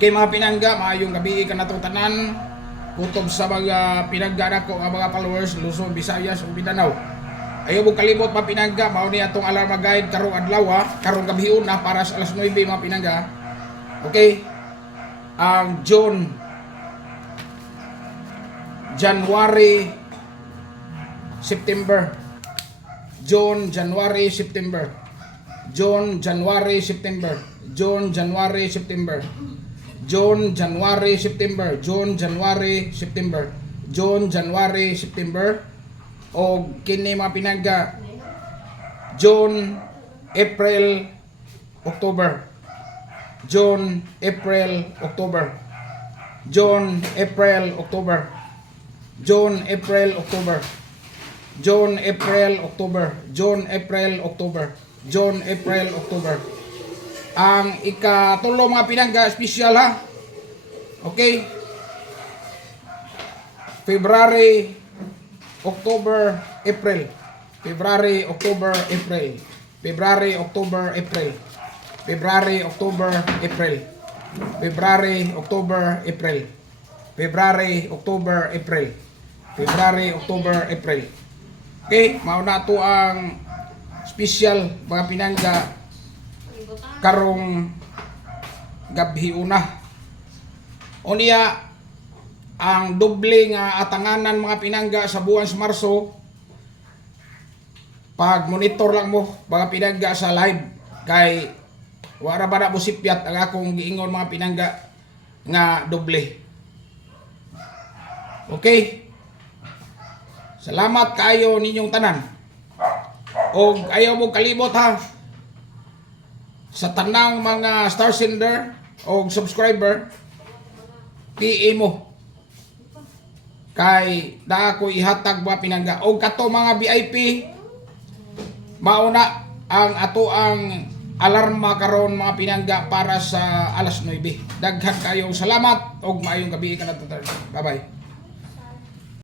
Kay mga pinangga, maayong gabi ka natutanan. Kutob sa mga pinangga na ko, mga followers, Luzon, Visayas, ug Mindanao. Ayaw mo kalimot mga pinangga, mao ni atong alarma guide karong adlaw, karong gabion na para sa alas 9 mga pinangga. Okay? Ang January, September. June, January, September. June, January, September. June, January, September. June, January, September. June, January, September. June, January, September. O kini mga pinangga, June, April, October. June, April, October. June, April, October. June, April, October. June, April, October. June, April, October. June, April, October. Ang ikatulo mga pinangga, special ha. Okay? February, October, April. February, October, April. February, October, April. February, October, April. February, October, April. February, October, April. February, October, April. Okay, mauna to ang special mga pinangga karong gabi una. Unya ang doble nga atanganan mga pinangga sa buwan sa Marso. Pag monitor lang mo mga pinangga sa live kay wala ba na busipyat ang akong giingon mga pinangga nga doble. Okay? Salamat kayo ninyong tanan. O ayaw mo kalimot ha. Sa tanang mga star sender o subscriber, PA mo. Kay da ako ihatag mga pinangga. O kato mga VIP, mauna ang ato ang alarma karon mga pinangga para sa alas 9. Daghan kayong salamat og maayong gabi ka na. Bye bye.